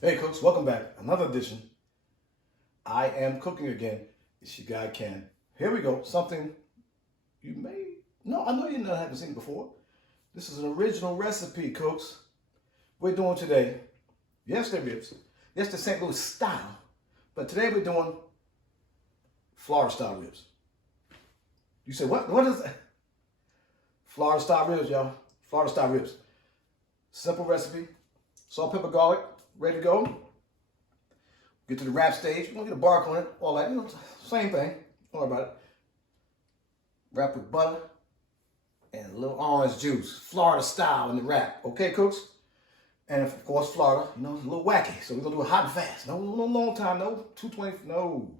Hey cooks, welcome back. Another edition. I am cooking again. It's your guy Ken. Here we go. Something you I know you haven't seen before. This is an original recipe, cooks. We're doing today, yes, they're ribs. Yes, the St. Louis style. But today we're doing Florida style ribs. You say, what is that? Florida style ribs, y'all. Florida style ribs. Simple recipe. Salt, pepper, garlic. Ready to go. Get to the wrap stage. You're gonna get a bark on it, all that. Same thing. Don't worry about it. Wrap with butter and a little orange juice. Florida style in the wrap. Okay, cooks? And of course, Florida, a little wacky. So we're gonna do it hot and fast. No long time, no 220, no.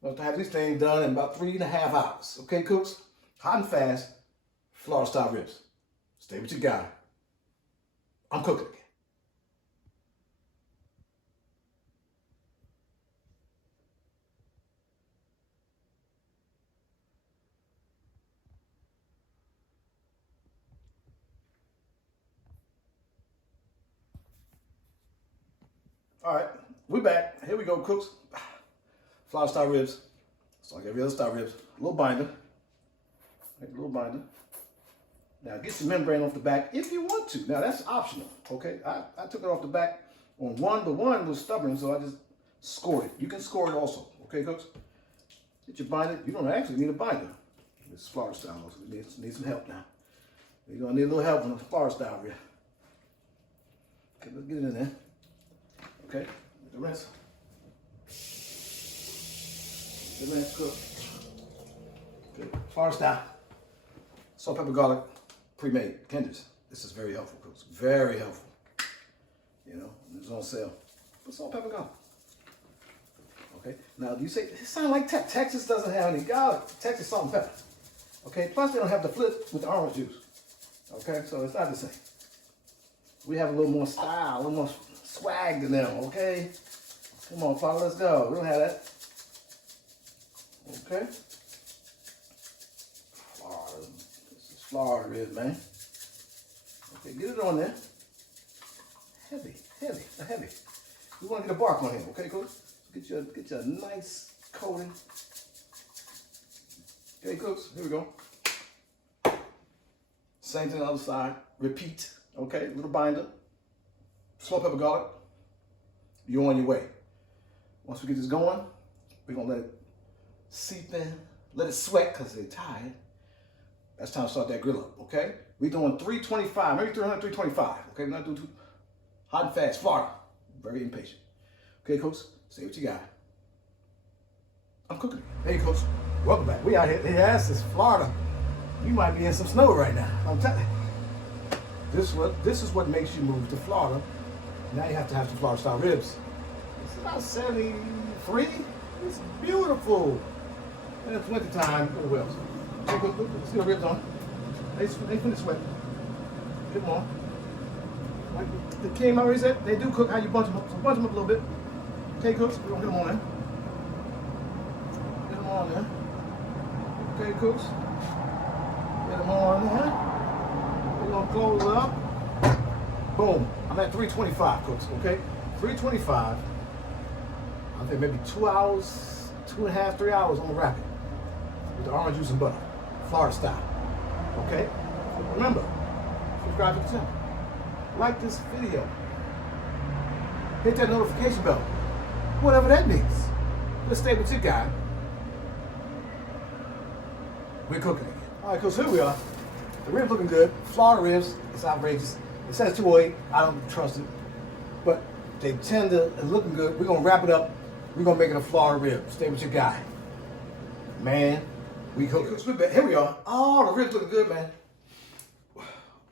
We're gonna have these things done in about 3.5 hours. Okay, cooks? Hot and fast, Florida style ribs. Stay with your guy. I'm cooking again. All right, we back. Here we go, cooks. Flour style ribs. It's like every other style ribs. A little binder. Make a little binder. Now get the membrane off the back if you want to. Now that's optional, okay? I took it off the back on one, but one was stubborn, so I just scored it. You can score it also, okay, cooks? Get your binder. You don't actually need a binder. This is Florida style, so we need some help now. You're gonna need a little help on the Florida style rib. Okay, let's get it in there. Okay, the rinse. The rinse cook. Okay, Florida style. Salt, pepper, garlic, pre-made, tenders. This is very helpful, cooks. Very helpful. It's on sale. Put salt, pepper, garlic. Okay, now you say, it sounds like Texas. Texas doesn't have any garlic. Texas salt and pepper. Okay, plus they don't have the flip with the orange juice. Okay, so it's not the same. We have a little more style, a little more swag than them, okay? Come on, Florida, let's go. We don't have that. Okay? Florida. This is Florida rib, man. Okay, get it on there. Heavy. We want to get a bark on here, okay, coach? Get you a nice coating. Okay, cooks, here we go. Same thing on the other side. Repeat, okay? Little binder. Salt, pepper, garlic. You're on your way. Once we get this going, we're gonna let it seep in, let it sweat because they're tired. That's time to start that grill up, okay? We're doing 325, maybe 300, 325, okay? We're not doing too hot and fast, Florida. Very impatient. Okay, cooks, stay what you got. I'm cooking. Hey, cooks, welcome back. We out here. Yes, it's Florida. You might be in some snow right now. I'm telling you. This is what makes you move to Florida. Now you have to have some Florida style ribs. It's about 73. It's beautiful. And it's winter time. Go to Wells. Hey, look, see the ribs on. They finish sweating. Get them on. Like the King already said, they do cook how you bunch them up. So bunch them up a little bit. Okay, cooks, we're gonna get them on there. Get them on there. Okay, cooks. Get them on there. We're gonna close it up. Boom. I'm at 325, cooks, okay? 325. I think maybe 2 hours, 2.5, 3 hours on the wrap it. With the orange juice and butter. Florida style. Okay? Remember, subscribe to the channel. Like this video. Hit that notification bell. Whatever that means. Let's stay with your guy. We're cooking again. All right, cooks, here we are. The ribs looking good. Florida ribs. It's outrageous. It says 208. I don't trust it. But they tender and looking good. We're going to wrap it up. We're going to make it a Florida rib. Stay with your guy. Man, we cooking. Here we are. Oh, the ribs looking good, man.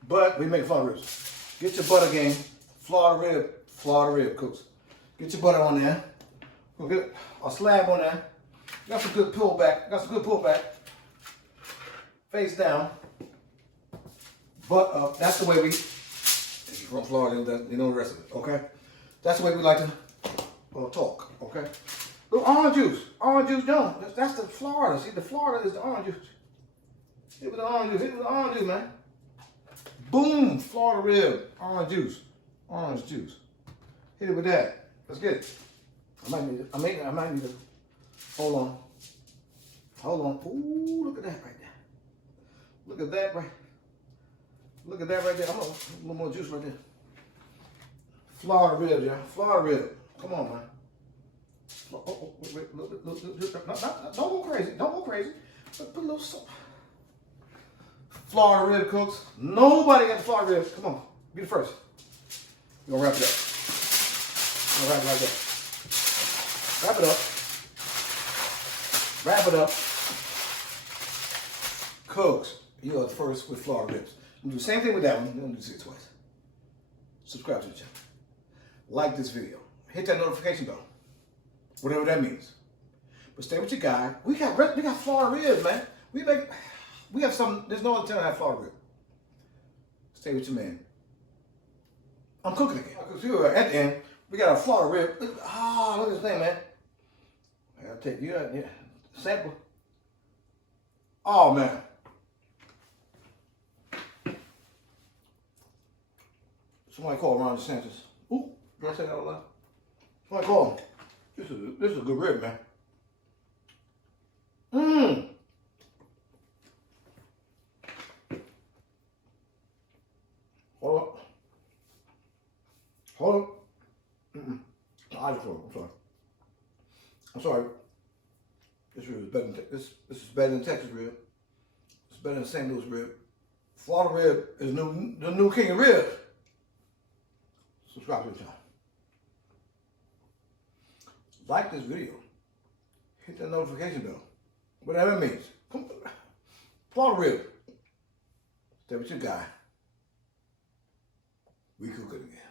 But we make Florida ribs. Get your butter game. Florida rib, cooks. Get your butter on there. We'll get a slab on there. Got some good pullback. Face down. Butt up. That's the way we, if you're from Florida, you know the rest of it, okay? That's the way we like to talk, okay? Little orange juice, John. That's the Florida. See, the Florida is the orange juice. Hit with the orange juice, man. Boom, Florida rib, orange juice. Hit it with that. Let's get it. I might need to. Hold on. Hold on. Ooh, look at that right there. Look at that right. Look at that right there. I'm gonna a little more juice right there. Florida rib, yeah. Florida rib. Come on, man. Wait, look. Don't go crazy. Don't go crazy. Put a little salt. Florida rib cooks. Nobody got the Florida ribs. Come on. Be the first. We're gonna wrap it up. We're gonna wrap it like that. Wrap it up. Wrap it up. Cooks. You are the first with Florida ribs. We'll do the same thing with that one. We're gonna do it twice. Subscribe to the channel. Like this video. Hit that notification bell. Whatever that means. But stay with your guy. We got Florida ribs, man. We have some. There's no other channel that have Florida ribs. Stay with your man. I'm cooking again. At the end, we got a Florida rib. Look at this thing, man. I'll take you out. Yeah. Sample. Oh man. Somebody call Ron DeSantis. Ooh, did I say that out loud? Somebody call him. This is a good rib, man. Mmm. Hold up. Hold up. I just I'm sorry. I'm sorry. This rib is better than this is better than Texas rib. It's better than St. Louis rib. Florida rib is the new king of ribs. Subscribe to the channel. Like this video. Hit that notification bell. Whatever it means. Come on. Florida rib. Stay with your guy. We cook it again.